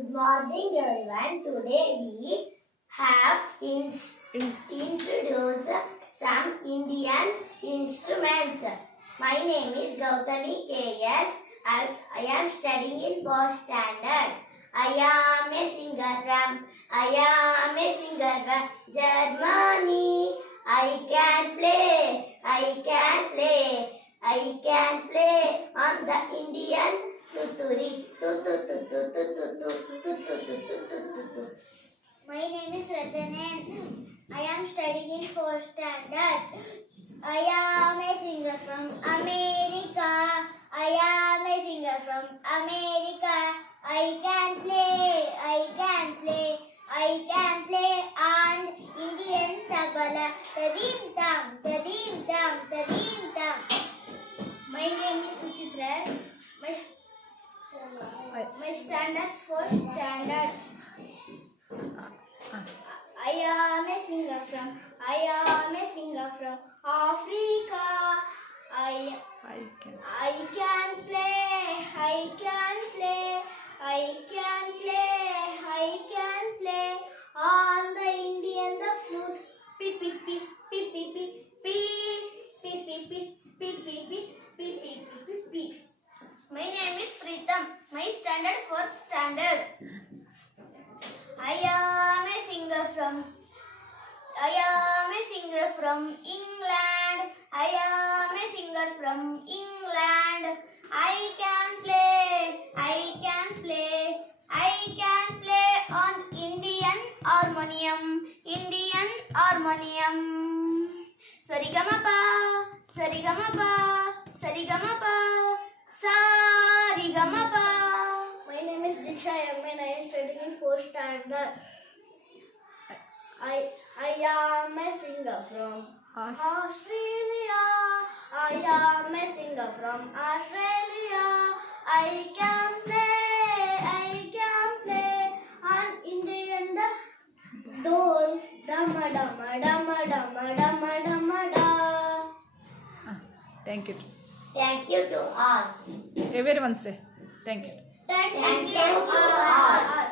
Good morning, everyone. Today we have introduced some Indian instruments. My name is Gautami K.S. I am studying in 4th standard. I am a singer from Germany. I can play on the Indian tuturi. My name is Rajanan. I am studying in 4th standard. I am a singer from America. I can play on Indian tabla. Tadim tam. My name is Suchitra. My standard 4th standard. I am a singer from Africa. I can play on the Indian the flute. Pee pee pee pee pee pee pee pee pee pee pee pee pee. My name is Pritam. My standard 4th standard. I am a singer from England. I can play on Indian harmonium. Sarigamapa, Sarigamapa. My name is Diksha Yagman. I am studying in 4th standard. I am a singer from Australia. I can play on Indian the dol. Dama. Thank you. Thank you to all. Everyone say thank you. Thank you all.